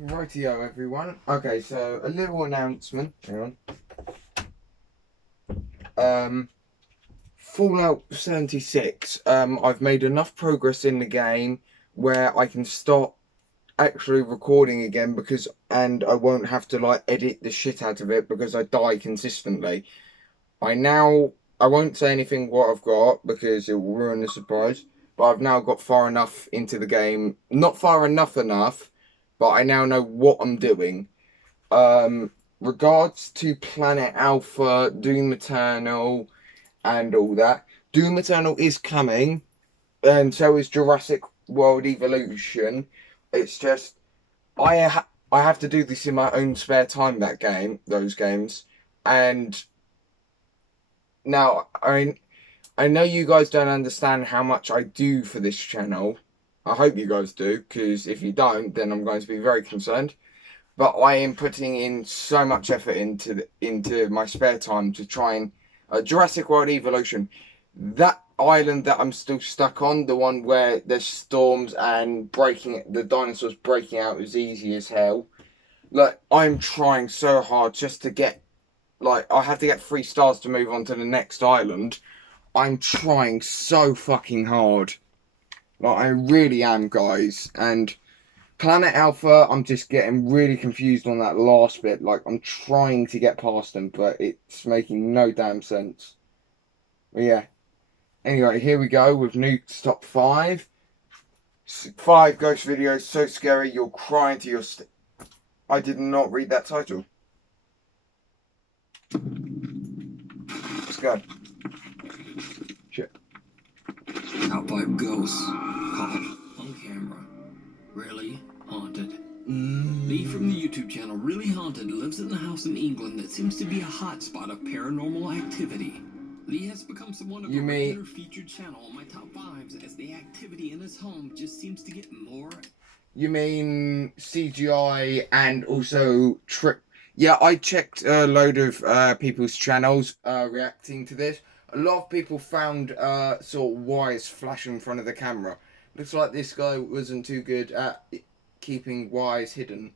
Rightio everyone. Okay, so a little announcement. Hang on. Fallout 76. I've made enough progress in the game where I can start actually recording again and I won't have to like edit the shit out of it because I die consistently. I won't say anything what I've got because it will ruin the surprise. But I've now got far enough into the game. Not far enough, but I now know what I'm doing. Um, Regards to Planet Alpha, Doom Eternal, and all that. Doom Eternal is coming, and so is Jurassic World Evolution. It's just I have to do this in my own spare time. Those games, and now I know you guys don't understand how much I do for this channel. I hope you guys do, because if you don't, then I'm going to be very concerned. But I am putting in so much effort into my spare time to try and Jurassic World Evolution. That island that I'm still stuck on, the one where there's storms and the dinosaurs breaking out is easy as hell. Like, I'm trying so hard just to get, like, I have to get 3 stars to move on to the next island. I'm trying so fucking hard. Like, I really am, guys. And Planet Alpha, I'm just getting really confused on that last bit. Like, I'm trying to get past them, but it's making no damn sense. But yeah. Anyway, here we go with Nuke's top 5. 5 ghost videos so scary you'll cry into your... I did not read that title. Let's go. Shit. Top 5 ghosts caught on camera. Really haunted. Lee from the YouTube channel Really Haunted lives in a house in England that seems to be a hotspot of paranormal activity. Lee has become somewhat of a regular featured channel on my top 5s as the activity in his home just seems to get more. You mean CGI and also trick? Yeah, I checked a load of people's channels reacting to this. A lot of people found sort of wires flash in front of the camera. Looks like this guy wasn't too good at keeping wires hidden.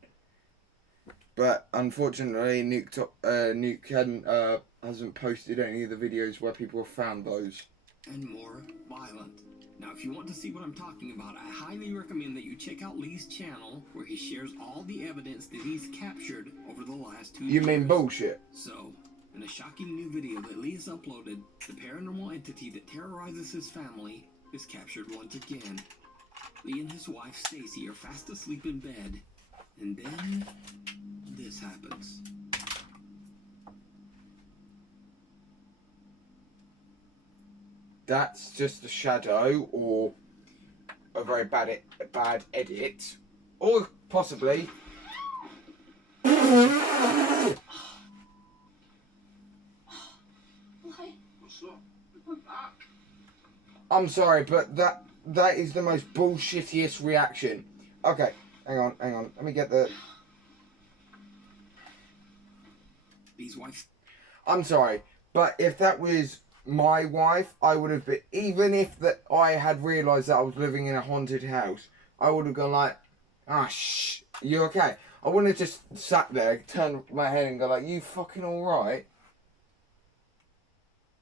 But unfortunately, Nuke hasn't posted any of the videos where people have found those. And more violent. Now, if you want to see what I'm talking about, I highly recommend that you check out Lee's channel, where he shares all the evidence that he's captured over the last 2 years. You mean bullshit? So, in a shocking new video that Lee has uploaded, the paranormal entity that terrorizes his family is captured once again. Lee and his wife Stacy are fast asleep in bed, and then this happens. That's just a shadow or a very bad edit, or possibly. I'm sorry, but that is the most bullshittiest reaction. Okay, hang on. Let me get the. These wives. I'm sorry, but if that was my wife, I would have been. Even if I had realised that I was living in a haunted house, I would have gone like, "Ah, shh, you okay?" I wouldn't have just sat there, turned my head, and go like, "You fucking all right?"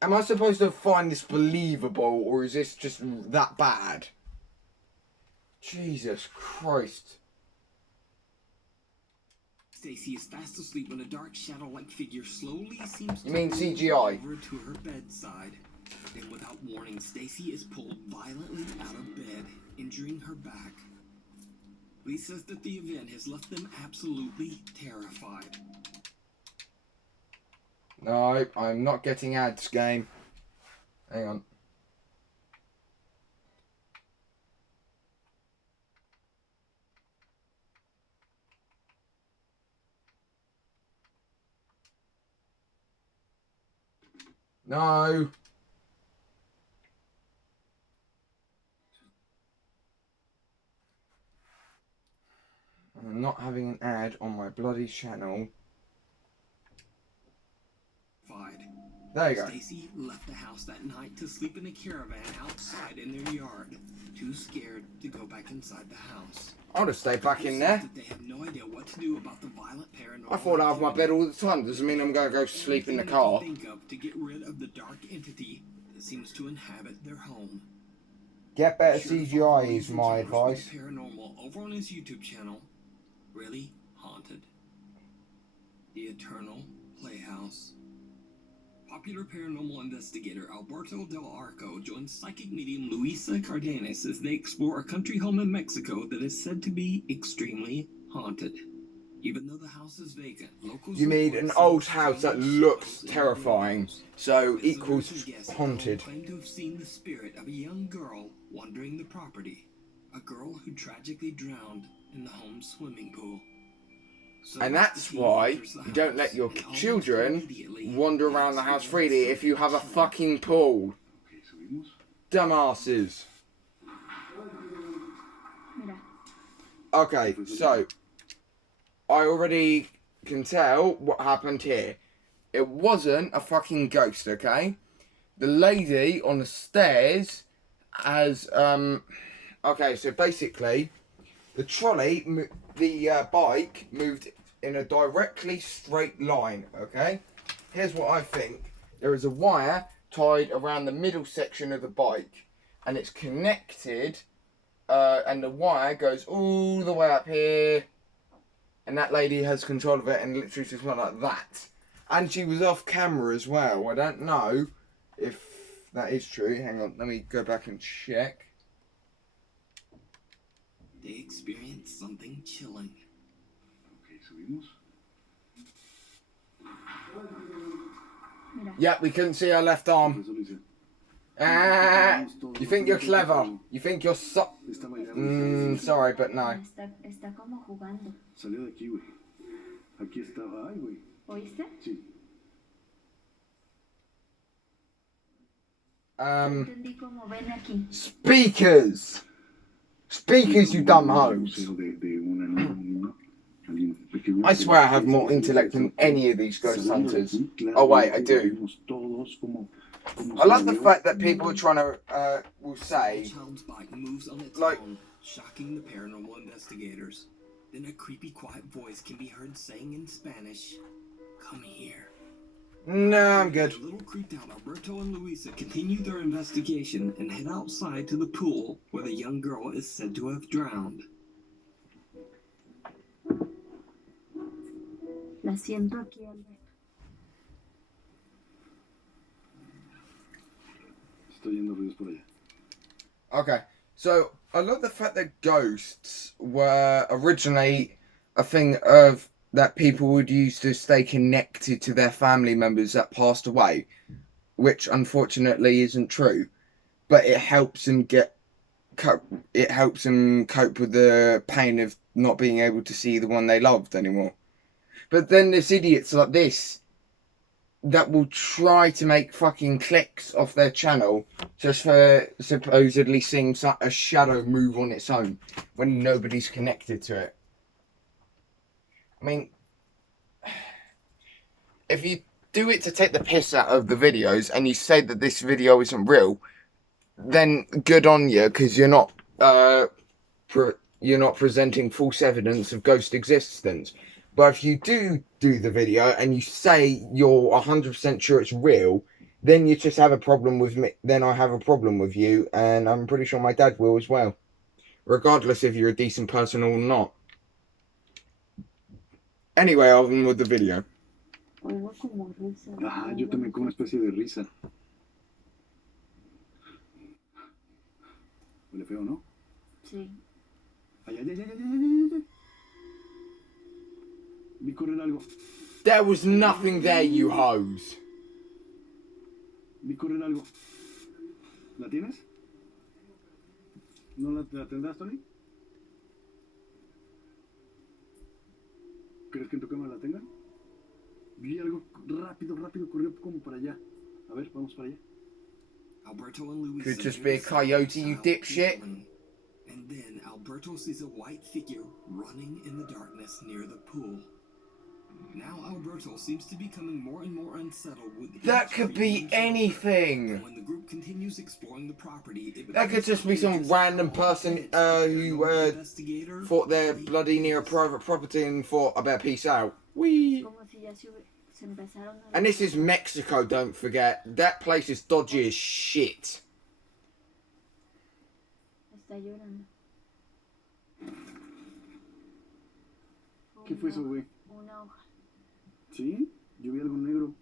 Am I supposed to find this believable, or is this just that bad? Jesus Christ. Stacy is fast asleep when a dark shadow-like figure slowly seems to move CGI? Over to her bedside. Then without warning, Stacy is pulled violently out of bed, injuring her back. Lee says that the event has left them absolutely terrified. No, I'm not getting ads, game. Hang on. No. I'm not having an ad on my bloody channel. There you go. Stacy left the house that night to sleep in a caravan outside in their yard, too scared to go back inside the house. I'll just stay back in there. They have no idea what to do about the violent paranormal. I thought I have my bed all the time. Doesn't mean I'm going to go sleep in the car. Think of to get rid of the dark entity that seems to inhabit their home. Get better CGI is my advice. Paranormal over on his YouTube channel, Really Haunted. The Eternal Playhouse. Popular paranormal investigator Alberto Del Arco joins psychic medium Luisa Cardenas as they explore a country home in Mexico that is said to be extremely haunted. Even though the house is vacant, locals You mean an old house that looks terrifying, so equals haunted. Claim to have seen the spirit of a young girl wandering the property, a girl who tragically drowned in the home swimming pool. So And that's why you don't let your children wander around the house freely if you have a fucking pool. Dumbasses. Okay, so I already can tell what happened here. It wasn't a fucking ghost, okay? The lady on the stairs has, okay, so basically, the trolley, the bike moved in a directly straight line, okay? Here's what I think. There is a wire tied around the middle section of the bike, and it's connected, and the wire goes all the way up here, and that lady has control of it and literally just went like that. And she was off camera as well. I don't know if that is true. Hang on, let me go back and check. They experienced something chilling. Okay, subimos. Yeah, we couldn't see her left arm. Ah, you think you're clever. You think you're sorry, but no. Está como jugando. Salió de aquí, güey. Aquí estaba. Ay, güey. ¿Oíste? Sí. Entendí como ven aquí. Speakers! Speakers, you dumb hoes. I swear I have more intellect than any of these ghost hunters. Oh wait, I do. I love the fact that people are trying to, will say, Child's bike moves on its like, own, shocking the paranormal investigators. Then a creepy, quiet voice can be heard saying in Spanish, "Come here." no, I'm good. A little creeped out, Alberto and Luisa continue their investigation and head outside to the pool where the young girl is said to have drowned. La siento aquí, Alberto. Estoy yendo ruidos por allá. Okay, so I love the fact that ghosts were originally a thing of that people would use to stay connected to their family members that passed away, which unfortunately isn't true, but it helps them cope with the pain of not being able to see the one they loved anymore. But then there's idiots like this that will try to make fucking clicks off their channel just for supposedly seeing a shadow move on its own when nobody's connected to it. I mean, if you do it to take the piss out of the videos and you say that this video isn't real, then good on you, because you're not presenting false evidence of ghost existence. But if you do the video and you say you're 100% sure it's real, then you just have a problem with me. Then I have a problem with you, and I'm pretty sure my dad will as well. Regardless if you're a decent person or not. Anyway, on with the video. Oigo como risa. Ajá, yo también como una especie de risa. Huele feo, ¿no? Sí. Ay, ay, ay, ay, ay, ay, ay. Vi correr algo. There was nothing there, you hoes. Vi correr algo. ¿La tienes? ¿No la tendrás, Tony? ¿Crees que en tu cámara la tengan? Vi algo rápido, corrió como para allá. A ver, vamos para allá. Alberto and Luisa Could just be a coyote, you dipshit. And then Alberto sees a white figure running in the darkness near the pool. Now Alberto seems to be becoming more and more unsettled with That each could creeping be encounter. anything. And when the group continues exploring the property, it That could becomes just be some obvious random how person dense the paranormal who investigator thought they're really bloody near a is. private property and thought, I better peace out. Whee! Como si ya se empezaron a... And this is Mexico, don't forget. That place is dodgy as shit. Está llorando. ¿Qué fue eso, güey? Una hoja. ¿Sí? Yo vi algo negro.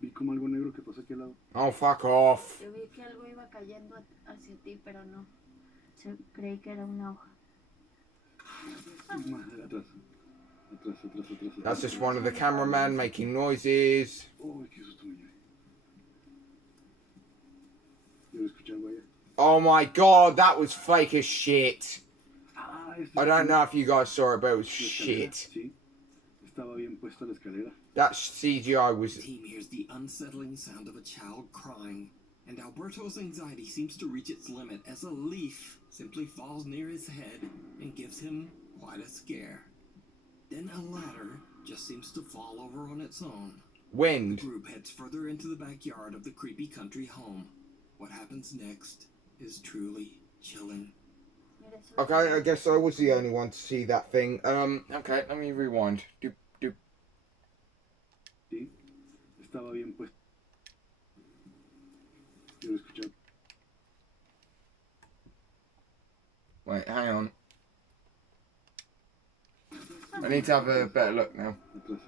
Vi como algo negro que pasó aquí al lado. Oh, fuck off. Yo vi que algo iba cayendo hacia ti, pero no. Creí que era una hoja. Más atrás. Atrás. That's just one of the cameramen making noises. Oh, qué susto me llevé. Yo escuché algo allá. Oh my god, that was fake as shit. Ah, I don't know if you guys saw it, but it was La escalera, shit. Sí. Estaba bien puesta la escalera. That CGI The was... team hears the unsettling sound of a child crying, and Alberto's anxiety seems to reach its limit as a leaf simply falls near his head and gives him quite a scare. Then a ladder just seems to fall over on its own. The Wind. group heads further into the backyard of the creepy country home. What happens next is truly chilling. Mira, eso Okay, I guess I was the only one to see that thing. Okay, let me rewind. Doop, doop. Sí. Estaba bien puesta. Yo lo escuché. Wait, hang on. I need to have a better look now. Atrás.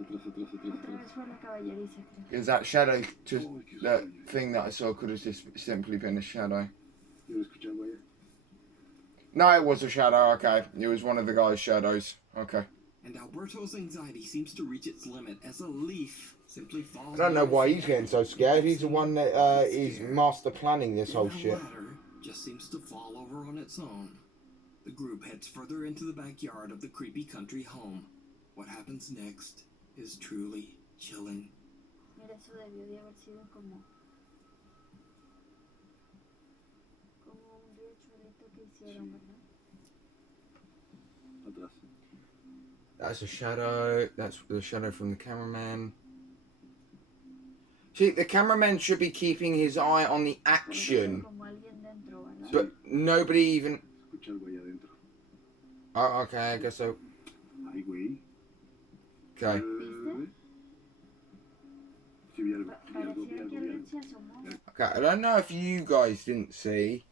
otra vez fue la caballeriza, creo. Because that shadow, just Oh, qué susto that me llevé. thing that I saw could have just simply been a shadow. Yo lo escuché algo allá. No, it was a shadow, okay. It was one of the guy's shadows. Okay. And Alberto's anxiety seems to reach its limit as a leaf simply falls. I don't know near why his he's head getting so and scared. gives He's the him one that quite a is scare. master planning this whole Then a shit. ladder just seems to fall over on its own. The group heads further into the backyard of the creepy country home. What happens next is truly chilling. Mira, eso debió de haber sido como un riachuelito que hicieron, ¿verdad? Atrás. That's a shadow. That's the shadow from the cameraman. See, the cameraman should be keeping his eye on the Pero action, como alguien dentro, ¿verdad? but nobody even... Escuché algo allá adentro. Oh, okay, I guess so. Ay, güey. Okay. ¿Viste? Sí, vi algo. Parecía que alguien se asomó. Okay, I don't know if you guys didn't see,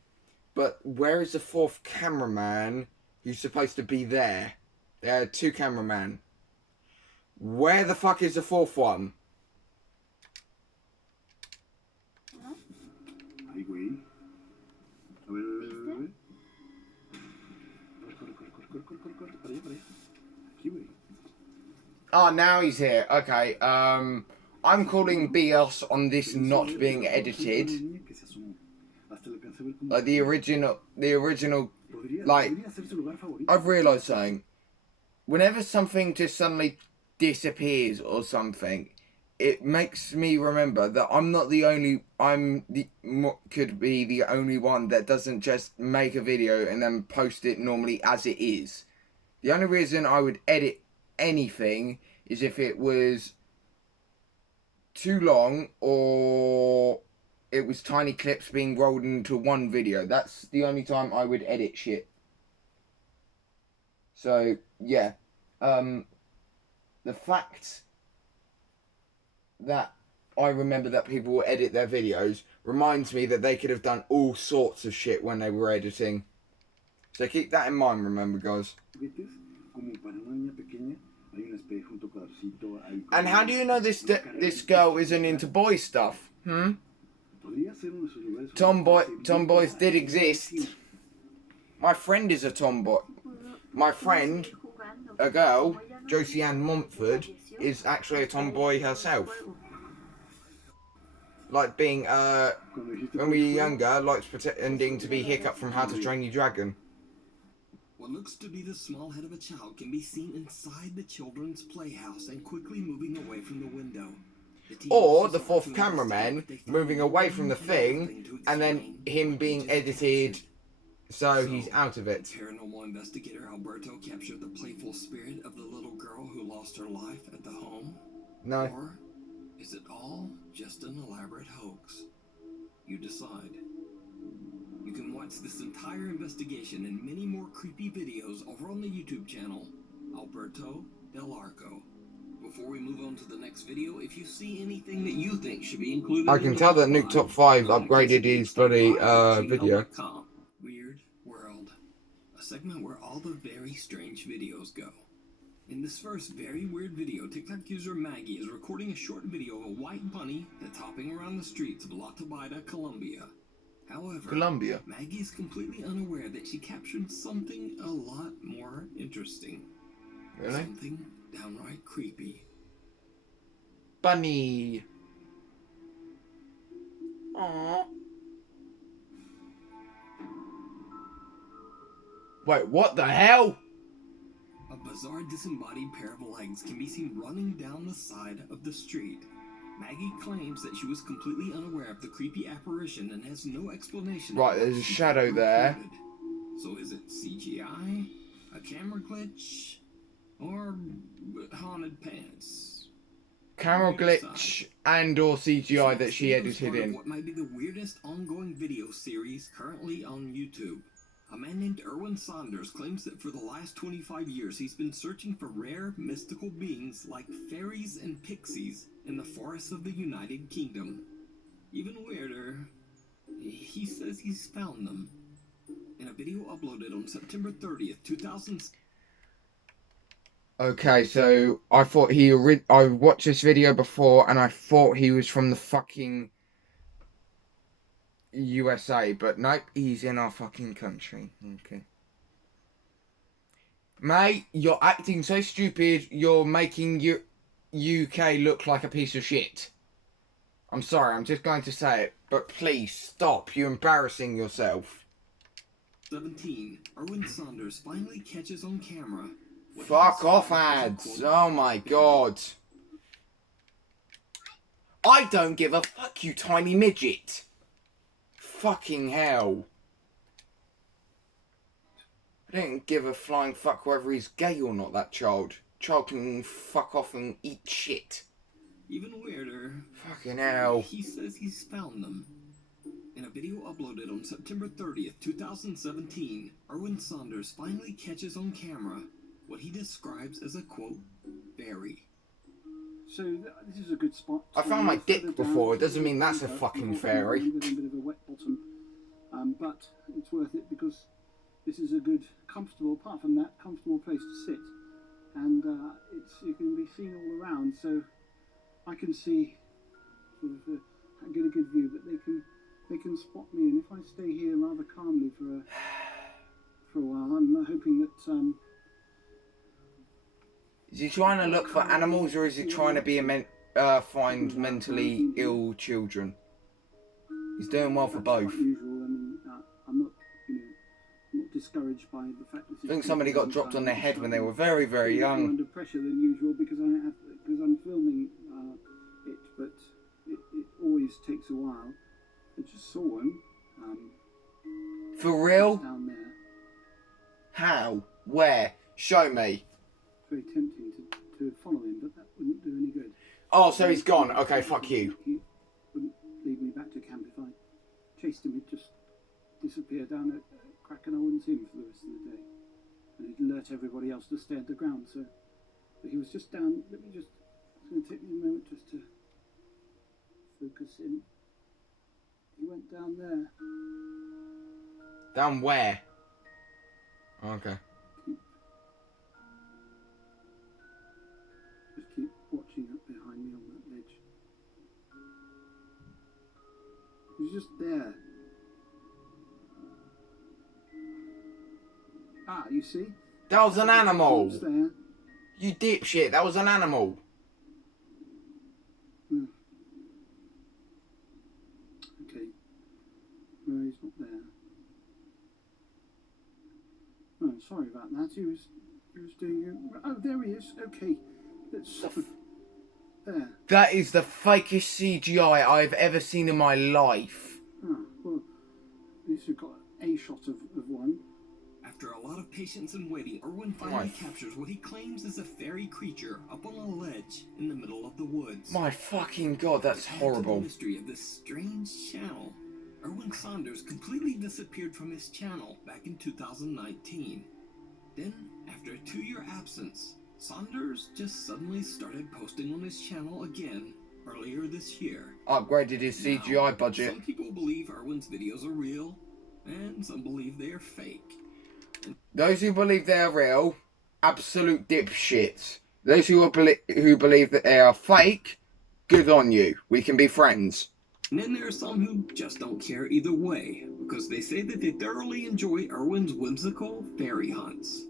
but where is the fourth cameraman who's supposed to be there? There are two cameramen. Where the fuck is the fourth one? Ay, güey. A ver. Corre. Para allá. Aquí, güey. Oh, now he's here. Okay, I'm calling BS on this not being edited. Like the original, like, I've realised something. Whenever something just suddenly disappears or something, it makes me remember that I'm not the only, could be the only one that doesn't just make a video and then post it normally as it is. The only reason I would edit anything is if it was too long or it was tiny clips being rolled into one video. That's the only time I would edit shit. So yeah, the fact that I remember that people will edit their videos reminds me that they could have done all sorts of shit when they were editing. So keep that in mind, remember, guys. And how do you know this girl isn't into boy stuff? Tomboys did exist. My friend is a tomboy. My friend, a girl, Josie Ann Montford, is actually a tomboy herself. Like being, when we were younger, likes pretending to be Hiccup from How to Train Your Dragon. What looks to be the small head of a child can be seen inside the children's playhouse and quickly moving away from the window. Or the fourth cameraman moving away from the thing and then him being edited So he's out of it. Paranormal investigator Alberto captured the playful spirit of the little girl who lost her life at the home? No. Or is it all just an elaborate hoax? You decide. You can watch this entire investigation and many more creepy videos over on the YouTube channel, Alberto Del Arco. Before we move on to the next video, if you see anything that you think should be included I in can the tell that Nuke Top 5 contact upgraded us his at bloody gmail.com. video. Weird World, a segment where all the very strange videos go. In this first very weird video, TikTok user Maggie is recording a short video of a white bunny that's hopping around the streets of La Tobida, Colombia. However, Colombia. Maggie is completely unaware that she captured something a lot more interesting. Really? Something downright creepy. Bunny. Aww. Wait, what the hell? A bizarre disembodied pair of legs can be seen running down the side of the street. Maggie claims that she was completely unaware of the creepy apparition and has no explanation. Right, there's a shadow there. So is it CGI, a camera glitch, or haunted pants? Camera glitch and or CGI that she edited in. What might be the weirdest ongoing video series currently on YouTube. A man named Erwin Saunders claims that for the last 25 years he's been searching for rare mystical beings like fairies and pixies in the forests of the United Kingdom. Even weirder, he says he's found them. In a video uploaded on September 30th, 2000. Okay, so I thought I watched this video before and I thought he was from the fucking USA, but nope, he's in our fucking country. Okay. Mate, you're acting so stupid, you're making UK look like a piece of shit. I'm sorry, I'm just going to say it, but please stop, you're embarrassing yourself. 17, Erwin Saunders finally catches on camera. Fuck off, ads. Oh my god. I don't give a fuck, you tiny midget. Fucking hell. I don't give a flying fuck whether he's gay or not, that child. Child can fuck off and eat shit. Even weirder. Fucking hell. He says he's found them. In a video uploaded on September 30th, 2017, Erwin Saunders finally catches on camera what he describes as a, quote, fairy. So this is a good spot. I found my dick before, it doesn't mean that's a fucking fairy. With a bit of a wet bottom, but it's worth it because this is a good, comfortable, apart from that, comfortable place to sit. And you can be seen all around, so I can see, sort of, get a good view, but they can spot me. And if I stay here rather calmly for a while, I'm hoping that. Is he trying to look for animals or is he trying to be find mentally ill children? He's doing well for both. Usual. I mean, I'm not, not discouraged by the fact that. I think somebody got dropped on their head when they were very, very young. Under pressure than usual because I'm filming it, but it always takes a while. I just saw one. For real? Down there. How? Where? Show me. Very tempting to follow him, but that wouldn't do any good. Oh, so he's gone. Okay, fuck you. He wouldn't lead me back to camp if I chased him. He'd just disappear down a crack and I wouldn't see him for the rest of the day. And he'd alert everybody else to stay at the ground. So, but he was just down. It's going to take me a moment just to focus in. He went down there. Down where? Okay. Just keep watching up behind me on that ledge. He's just there. Ah, you see? That was an animal. He's there. You dipshit, that was an animal. Okay. No, he's not there. Oh, sorry about that. He was doing. Oh, there he is. Okay. There. That is the fakest CGI I've ever seen in my life. Ah, well, at least we've got a shot of of one. After a lot of patience and waiting, Erwin finally captures what he claims is a fairy creature up on a ledge in the middle of the woods. My fucking god, that's horrible. To the mystery of this strange channel, Erwin Saunders completely disappeared from his channel back in 2019. Then, after a 2-year absence, Saunders just suddenly started posting on his channel again earlier this year. Upgraded his CGI budget. Some people believe Erwin's videos are real, and some believe they are fake. Those who believe they are real, absolute dipshits. Those who believe that they are fake, good on you. We can be friends. And then there are some who just don't care either way, because they say that they thoroughly enjoy Erwin's whimsical fairy hunts.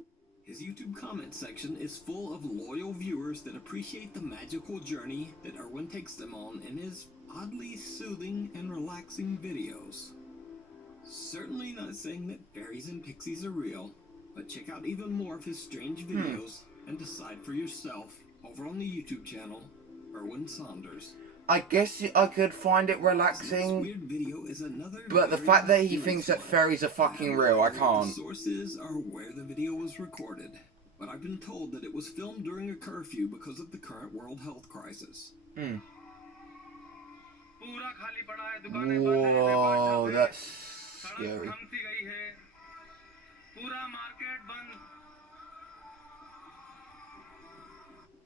His YouTube comment section is full of loyal viewers that appreciate the magical journey that Erwin takes them on in his oddly soothing and relaxing videos. Certainly not saying that fairies and pixies are real, but check out even more of his strange videos and decide for yourself over on the YouTube channel, Erwin Saunders. I guess I could find it relaxing, but the fact that he thinks that fairies are fucking real, I can't. The sources are where the video was recorded, but I've been told that it was filmed during a curfew because of the current world health crisis. Whoa, that's scary.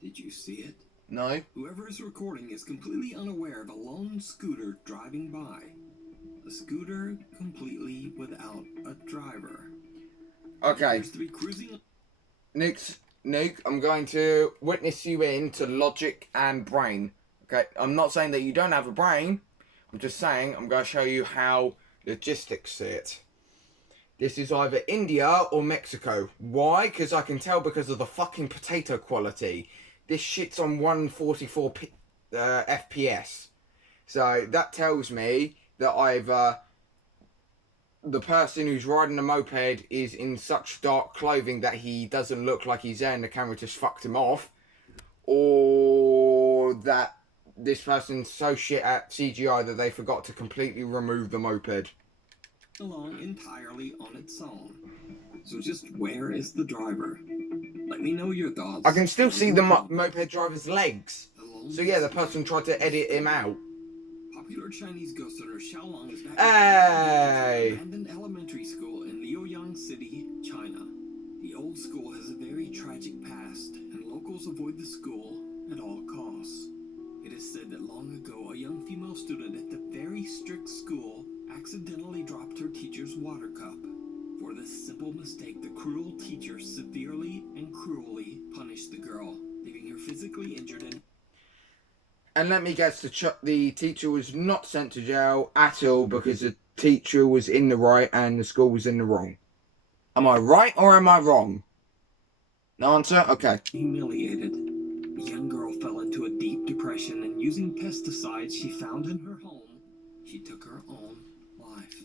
Did you see it? No. Whoever is recording is completely unaware of a lone scooter driving by. A scooter completely without a driver. Okay. Nuke, I'm going to witness you into logic and brain. Okay, I'm not saying that you don't have a brain. I'm just saying I'm going to show you how logistics see it. This is either India or Mexico. Why? Because I can tell because of the fucking potato quality. This shit's on 144 FPS. So that tells me that either the person who's riding the moped is in such dark clothing that he doesn't look like he's there and the camera just fucked him off, or that this person's so shit at CGI that they forgot to completely remove the moped. Along entirely on its own. So just where is the driver? Let me know your thoughts. I can still see the moped driver's legs. So yeah, the person tried to edit him out. Popular Chinese ghost hunter Xiaolong is back at an abandoned elementary school in Liaoyang City, China. The old school has a very tragic past, and locals avoid the school at all costs. It is said that long ago, a young female student at the very strict school accidentally dropped her teacher's water cup. For this simple mistake, the cruel teacher severely and cruelly punished the girl, leaving her physically injured and let me guess, the teacher was not sent to jail at all because the teacher was in the right and the school was in the wrong. Am I right or am I wrong? No answer? Okay. Humiliated, the young girl fell into a deep depression, and using pesticides she found in her home, she took her own life.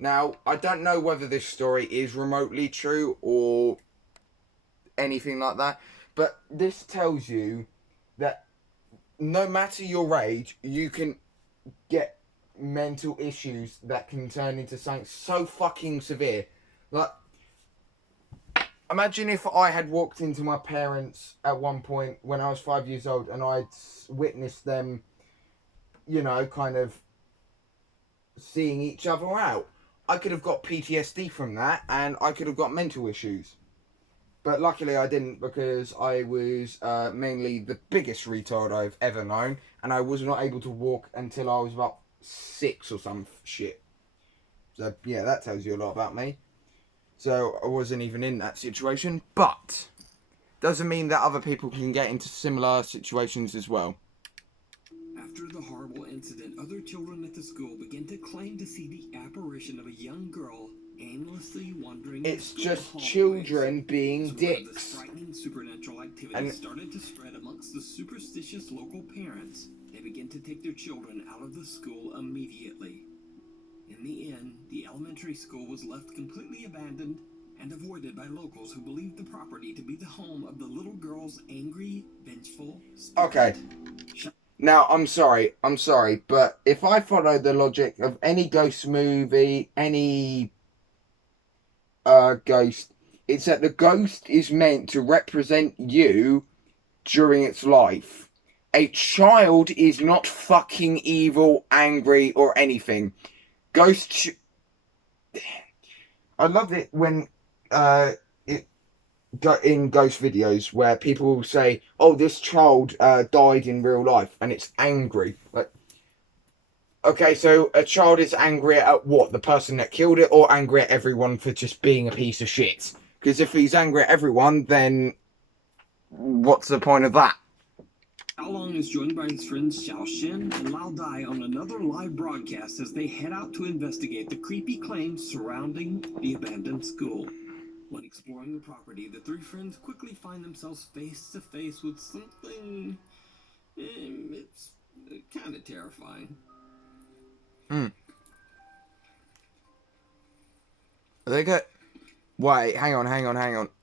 Now, I don't know whether this story is remotely true or anything like that, but this tells you that no matter your age, you can get mental issues that can turn into something so fucking severe. Like, imagine if I had walked into my parents at one point when I was 5 years old and I'd witnessed them, you know, kind of seeing each other out. I could have got PTSD from that and I could have got mental issues. But luckily I didn't, because I was mainly the biggest retard I've ever known, and I was not able to walk until I was about 6 or some shit. So yeah, that tells you a lot about me. So I wasn't even in that situation, but doesn't mean that other people can get into similar situations as well. After the horrible incident, other children at the school began to claim to see the apparition of a young girl aimlessly wandering. It's just children being dicks. This frightening supernatural activity started to spread amongst the superstitious local parents. They began to take their children out of the school immediately. In the end, the elementary school was left completely abandoned and avoided by locals who believed the property to be the home of the little girl's angry, vengeful spirit. Okay. Now, I'm sorry, but if I follow the logic of any ghost movie, any ghost. It's that the ghost is meant to represent you during its life. A child is not fucking evil, angry, or anything. Ghost. I love it when in ghost videos where people will say, "Oh, this child died in real life," and it's angry. Like, okay, so a child is angry at what? The person that killed it, or angry at everyone for just being a piece of shit? Because if he's angry at everyone, then what's the point of that? Xiaolong is joined by his friends Xiao Shen and Lao Dai on another live broadcast as they head out to investigate the creepy claims surrounding the abandoned school. When exploring the property, the three friends quickly find themselves face to face with something. It's kind of terrifying. They go. Wait, hang on.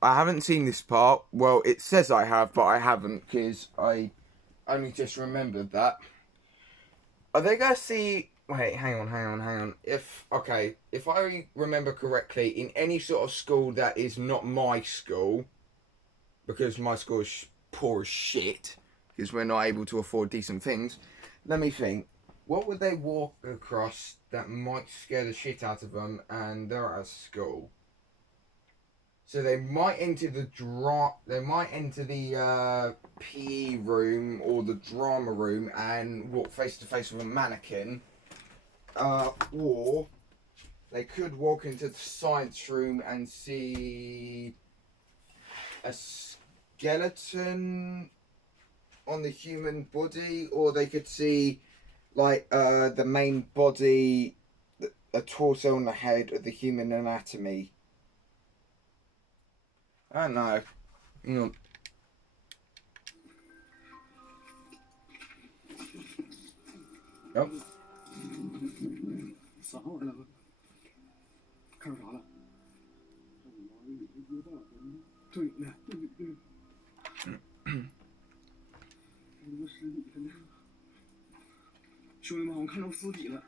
I haven't seen this part. Well, it says I have, but I haven't because I only just remembered that. Are they gonna see? Wait, hang on. If I remember correctly, in any sort of school that is not my school, because my school is poor as shit, because we're not able to afford decent things. Let me think. What would they walk across that might scare the shit out of them, and they're at a school? So they might enter the PE room or the drama room and walk face to face with a mannequin, or they could walk into the science room and see a skeleton on the human body, or they could see like the main body, a torso and the head of the human anatomy. I don't know. You know. Oh. 啥玩意儿？看着啥了？对呢，对。一个尸体在那。兄弟们，我看到尸体了。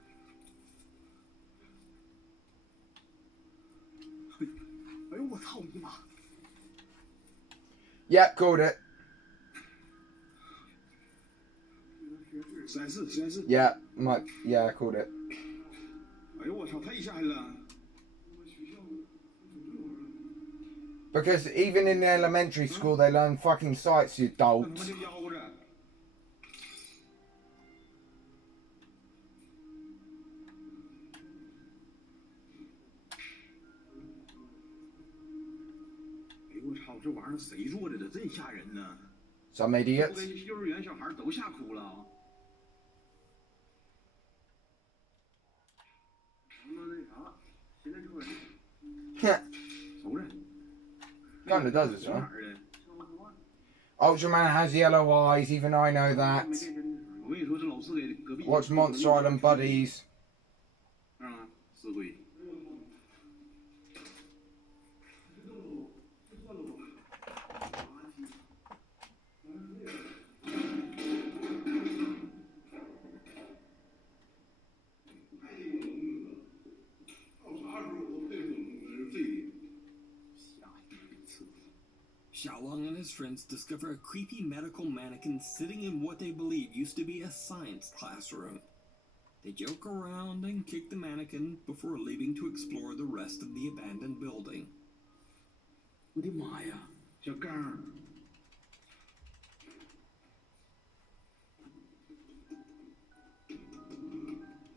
哎呦我操你妈！ Yeah, called it. 实验室。Yeah, I called it. 哎呦我操，太吓人了！ Because even in the elementary school, they learn fucking sights, you dolts. 我操，这玩意儿谁做的？这真吓人呢！ Some idiots. 这幼儿园小孩都吓哭了。那啥，现在就熟人。Kinda does it, huh? Ultraman has yellow eyes, even I know that. Watch Monster Island Buddies. 啊，死鬼。 Xiaolong and his friends discover a creepy medical mannequin sitting in what they believe used to be a science classroom. They joke around and kick the mannequin before leaving to explore the rest of the abandoned building. 我的妈呀，小刚！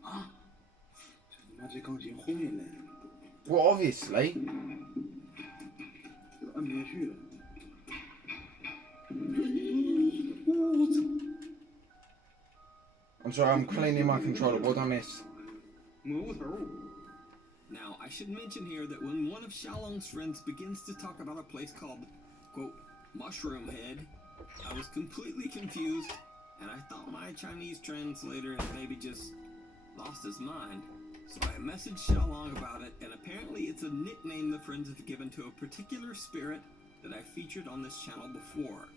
啊，这他妈这钢琴后面呢？ Well, obviously. 这按不下去了。 I'm sorry, I'm cleaning my controller. What did I miss? Now, I should mention here that when one of Xiaolong's friends begins to talk about a place called, quote, Mushroom Head, I was completely confused, and I thought my Chinese translator had maybe just lost his mind. So I messaged Xiaolong about it, and apparently it's a nickname the friends have given to a particular spirit that I featured on this channel before.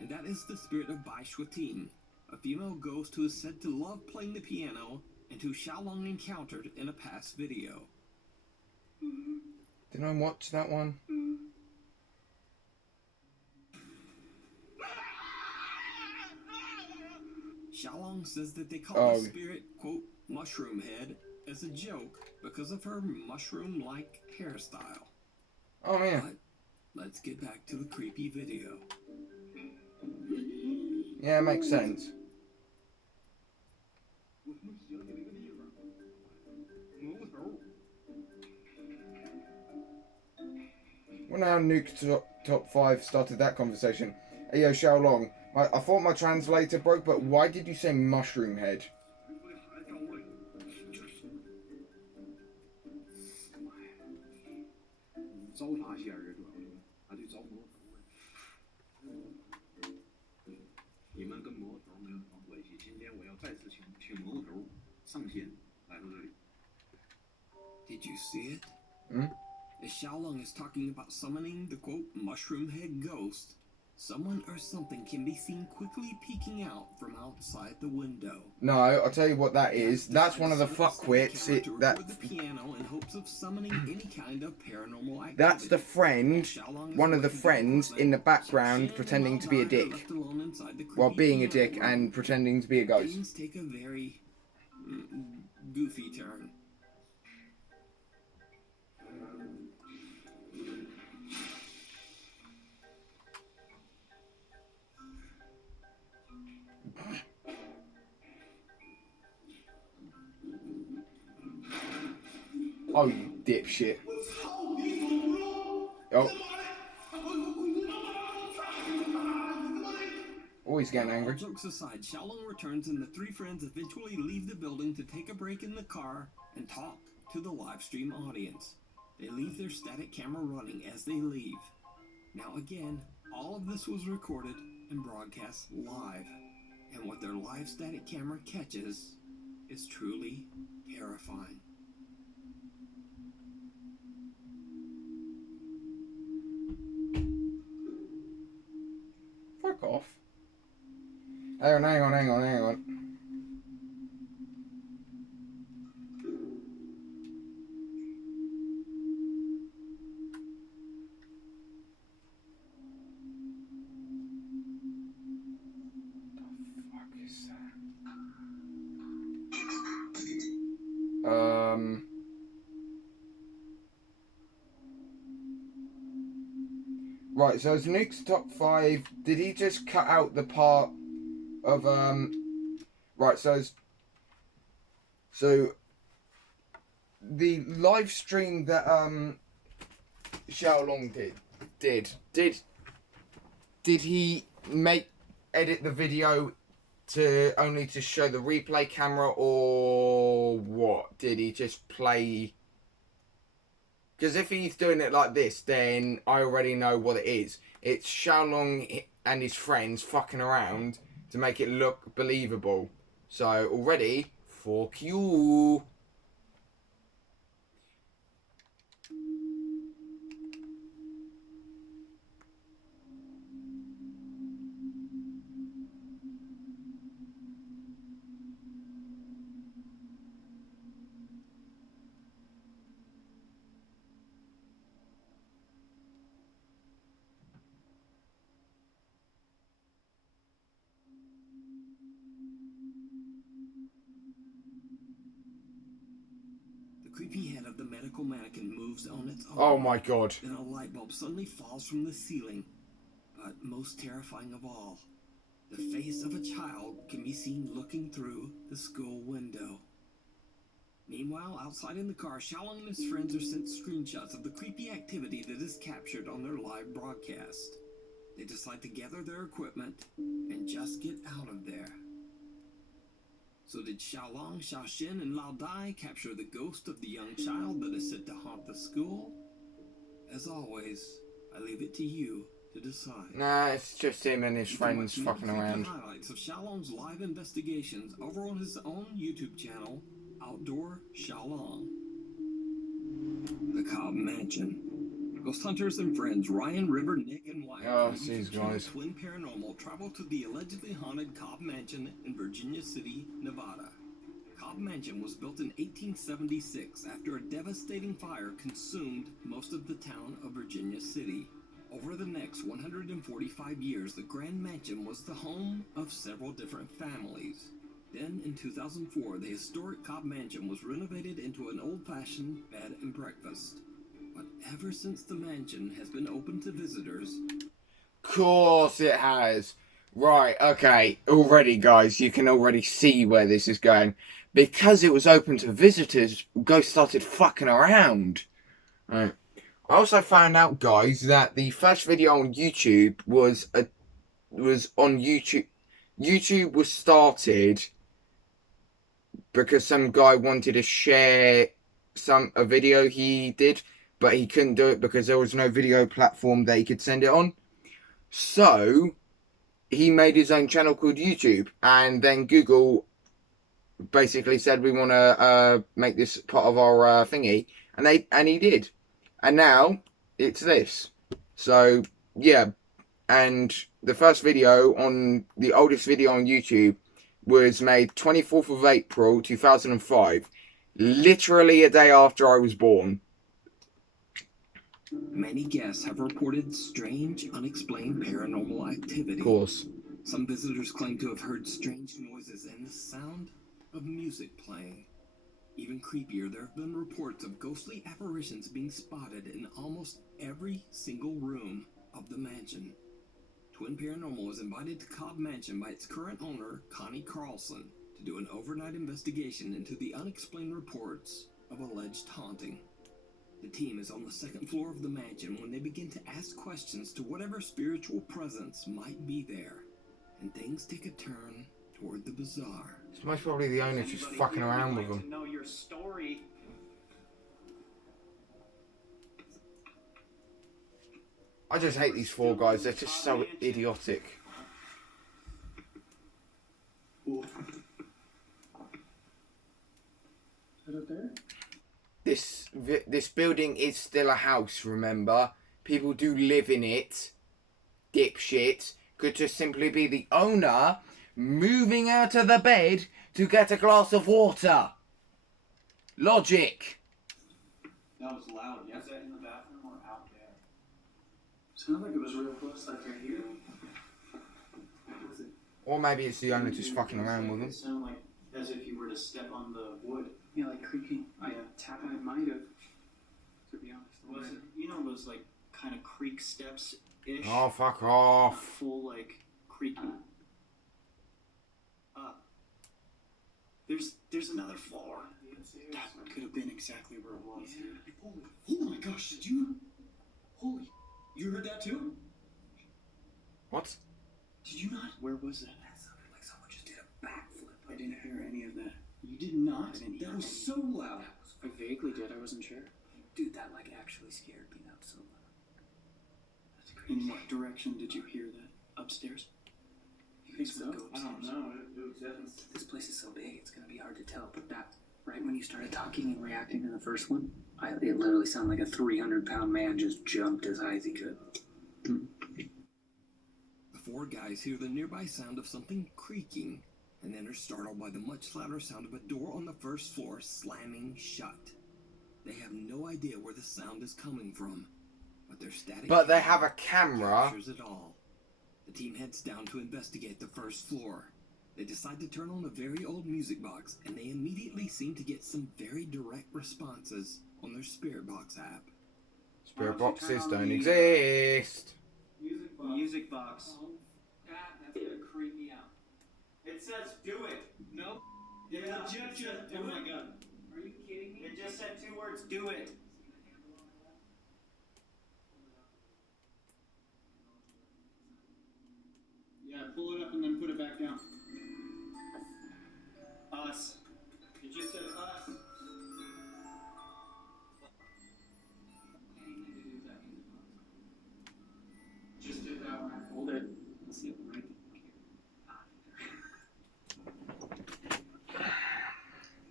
And that is the spirit of Bai Shuating, a female ghost who is said to love playing the piano and who Xiaolong encountered in a past video. Did I watch that one? Xiaolong says that they call the spirit, quote, mushroom head as a joke because of her mushroom-like hairstyle. Oh, yeah. But let's get back to the creepy video. Yeah, it makes sense. Wonder how Nuke top 5 started that conversation. Hey, yo, Xiaolong. I thought my translator broke, but why did you say mushroom head? Did you see it? Hmm? As Xiaolong is talking about summoning the quote mushroom head ghost, someone or something can be seen quickly peeking out from outside the window. No, I'll tell you what that is. That's one of the fuckwits. The piano in hopes of summoning any kind of paranormal activity. That's the friend, one of the friends in the background pretending to be a dick. While being a dick and pretending to be a ghost. Things take a very goofy turn. Oh, you dipshit. Oh. Oh, he's getting angry. Jokes aside, Xiaolong returns and the three friends eventually leave the building to take a break in the car and talk to the live stream audience. They leave their static camera running as they leave. Now again, all of this was recorded and broadcast live. And what their live static camera catches is truly terrifying. Fuck off. Hang on. The fuck is that? Right, so as Nuke's top 5, did he just cut out the part of, right, so the live stream that, Xiaolong did he edit the video only to show the replay camera, or what? Did he just play? Because if he's doing it like this, then I already know what it is. It's Xiaolong and his friends fucking around to make it look believable. So already, fuck you. The creepy head of the medical mannequin moves on its own. Oh my god. Then a light bulb suddenly falls from the ceiling. But most terrifying of all, the face of a child can be seen looking through the school window. Meanwhile, outside in the car, Xiaolong and his friends are sent screenshots of the creepy activity that is captured on their live broadcast. They decide to gather their equipment and just get out of there. So did Xiaolong, Xiaoxin, and Lao Dai capture the ghost of the young child that is said to haunt the school? As always, I leave it to you to decide. Nah, it's just him and his friends fucking around. Highlights of Xiaolong's live investigations over on his own YouTube channel, Outdoor Xiaolong. The Cobb Mansion. Ghost hunters and friends Ryan, River, Nick, and Wyatt these guys. Twin Paranormal travel to the allegedly haunted Cobb Mansion in Virginia City, Nevada. Cobb Mansion was built in 1876 after a devastating fire consumed most of the town of Virginia City. Over the next 145 years, the Grand Mansion was the home of several different families. Then, in 2004, the historic Cobb Mansion was renovated into an old-fashioned bed and breakfast. But ever since the mansion has been open to visitors... Course it has. Right, okay. Already, guys, you can already see where this is going. Because it was open to visitors, ghosts started fucking around. Right. I also found out, guys, that the first video on YouTube was on YouTube. YouTube was started because some guy wanted to share a video he did, but he couldn't do it because there was no video platform that he could send it on. So he made his own channel called YouTube, and then Google basically said, we want to make this part of our thingy, and he did, and now it's this. So yeah, and the first video on the oldest video on YouTube was made 24th of April 2005, literally a day after I was born. Many guests have reported strange, unexplained paranormal activity. Of course. Some visitors claim to have heard strange noises and the sound of music playing. Even creepier, there have been reports of ghostly apparitions being spotted in almost every single room of the mansion. Twin Paranormal was invited to Cobb Mansion by its current owner, Connie Carlson, to do an overnight investigation into the unexplained reports of alleged haunting. The team is on the second floor of the mansion when they begin to ask questions to whatever spiritual presence might be there, and things take a turn toward the bizarre. It's most probably the owner just fucking around with them. To know your story. I just hate these four guys. They're just so idiotic. Is it there? This building is still a house, remember? People do live in it. Dipshit. Could just simply be the owner moving out of the bed to get a glass of water. Logic. That was loud. Yeah. Was that in the bathroom or out there? Sounded like it was real close, like right here. Was it? Or maybe it's the owner just fucking around with them. It sounded like as if you were to step on the wood. Yeah, like creaking. I might have. To be honest. Was it? You know those like kind of creak steps ish. Oh, fuck Not off. full like creaking. There's another floor. That could have been exactly where it was. Oh my gosh! Did you? Holy! You heard that too? What? Did you not? Where was that? That sounded like someone just did a backflip. I didn't hear any of that. You did not? That was so loud. I vaguely did. I wasn't sure. Dude, that like actually scared me. That was so loud. That's crazy. In what direction did you hear that? Upstairs? You guys would go upstairs. I don't know. This place is so big, it's gonna be hard to tell. But that, right when you started talking and reacting to the first one, it literally sounded like a 300-pound man just jumped as high as he could. The four guys hear the nearby sound of something creaking, and then are startled by the much louder sound of a door on the first floor slamming shut. They have no idea where the sound is coming from, but their static. But they have a camera. Captures it all. The team heads down to investigate the first floor. They decide to turn on a very old music box, and they immediately seem to get some very direct responses on their Spirit Box app. Spirit boxes don't exist. Music box. That's gonna creep me out. It says do it. No. Yeah. Oh my god. Are you kidding me? It just said 2 words, do it. Yeah, pull it up and then put it back down. Us. It just said us. Just did that when I pulled it. Let's see if we're right.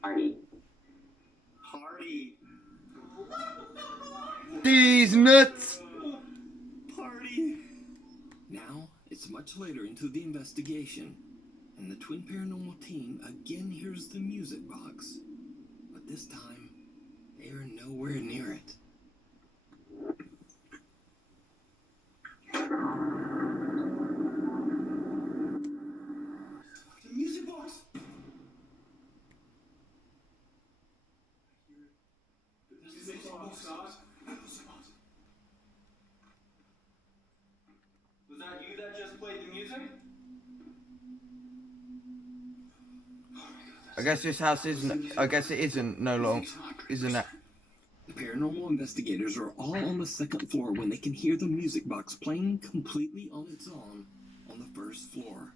Party. Party. These nuts. Party. Now, it's much later into the investigation, and the Twin Paranormal team again hears the music box. But this time, they are nowhere near it. The music box! The music box, God. Was that you that just played the music? I guess this house isn't. I guess it isn't no long. Isn't it? The paranormal investigators are all on the second floor when they can hear the music box playing completely on its own on the first floor.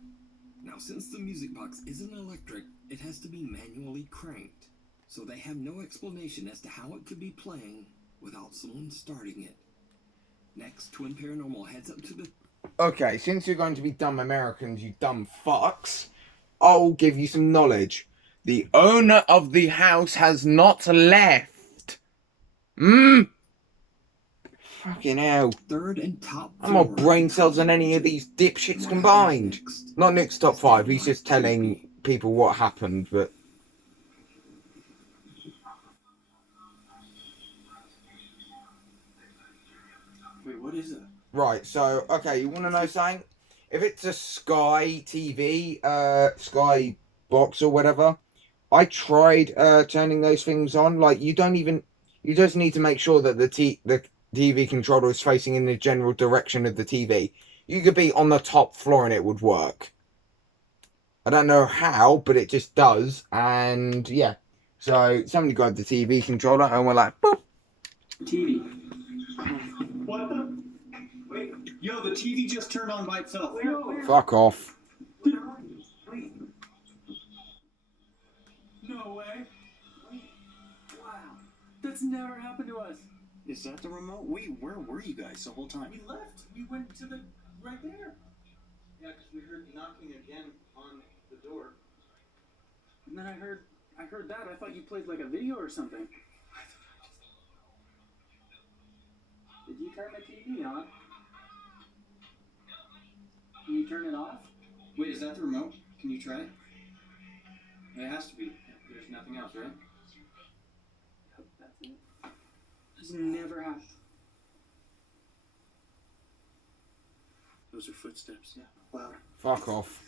Now, since the music box isn't electric, it has to be manually cranked. So they have no explanation as to how it could be playing without someone starting it. Next, Twin Paranormal heads up to the... Okay, since you're going to be dumb Americans, you dumb fucks, I'll give you some knowledge. The owner of the house has not left. Fucking hell. third and top I'm more floor brain cells than any of these dipshits What combined. happens next? Not Nuke's top 5, he's just telling people what happened, but... Wait, what is that? Right, so, okay, you want to know something? If it's a Sky TV, Sky box or whatever, I tried turning those things on. Like, you just need to make sure that the TV controller is facing in the general direction of the TV. You could be on the top floor and it would work. I don't know how, but it just does. And, yeah. So, somebody grabbed the TV controller and we're like, boop. TV. What the? Wait, yo, the TV just turned on by itself. Fuck off. No way. Wow. That's never happened to us. Is that the remote? Wait, where were you guys the whole time? We left. We went to the right there. Yeah, because we heard knocking again on the door. And then I heard that. I thought you played like a video or something. Did you turn the TV on? Can you turn it off? Wait, is that the remote? Can you try? It has to be. There's nothing else, right? That's it. This never happened. Those are footsteps. Yeah. Wow. Fuck off.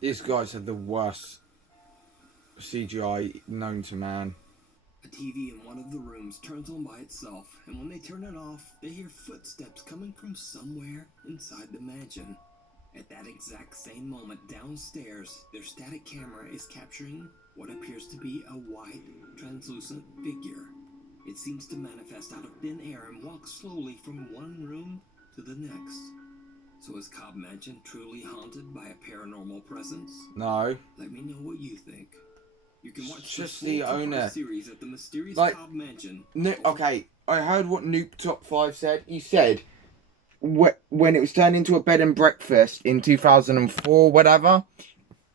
These guys are the worst CGI known to man. A TV in one of the rooms turns on by itself, and when they turn it off, they hear footsteps coming from somewhere inside the mansion. At that exact same moment, downstairs, their static camera is capturing what appears to be a white, translucent figure. It seems to manifest out of thin air and walk slowly from one room to the next. So is Cobb Mansion truly haunted by a paranormal presence? No. Let me know what you think. You can watch Just the the full two-part owner. series at the Mysterious Like, Cobb Mansion. Okay, I heard what Nuke Top 5 said. He said when it was turned into a bed and breakfast in 2004, whatever,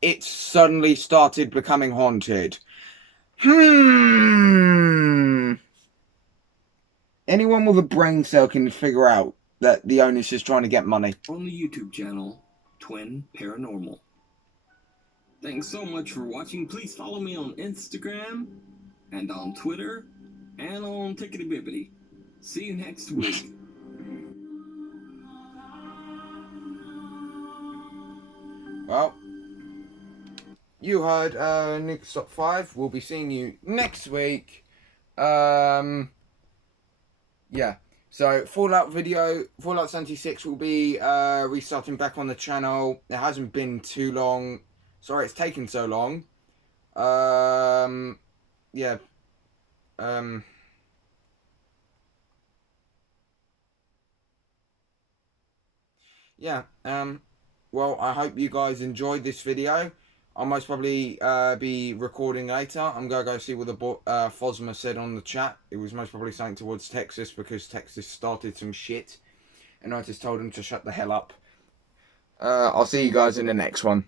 it suddenly started becoming haunted. Anyone with a brain cell can figure out that the owner's just trying to get money. On the YouTube channel, Twin Paranormal. Thanks so much for watching. Please follow me on Instagram and on Twitter and on Tickety Bibbity. See you next week. Well, you heard Nuke's Top 5. We'll be seeing you next week. Yeah. So, Fallout 76 will be restarting back on the channel. It hasn't been too long. Sorry it's taken so long. Yeah. Yeah. Well, I hope you guys enjoyed this video. I'll most probably be recording later. I'm going to go see what the Fosma said on the chat. It was most probably something towards Texas because Texas started some shit. And I just told him to shut the hell up. I'll see you guys in the next one.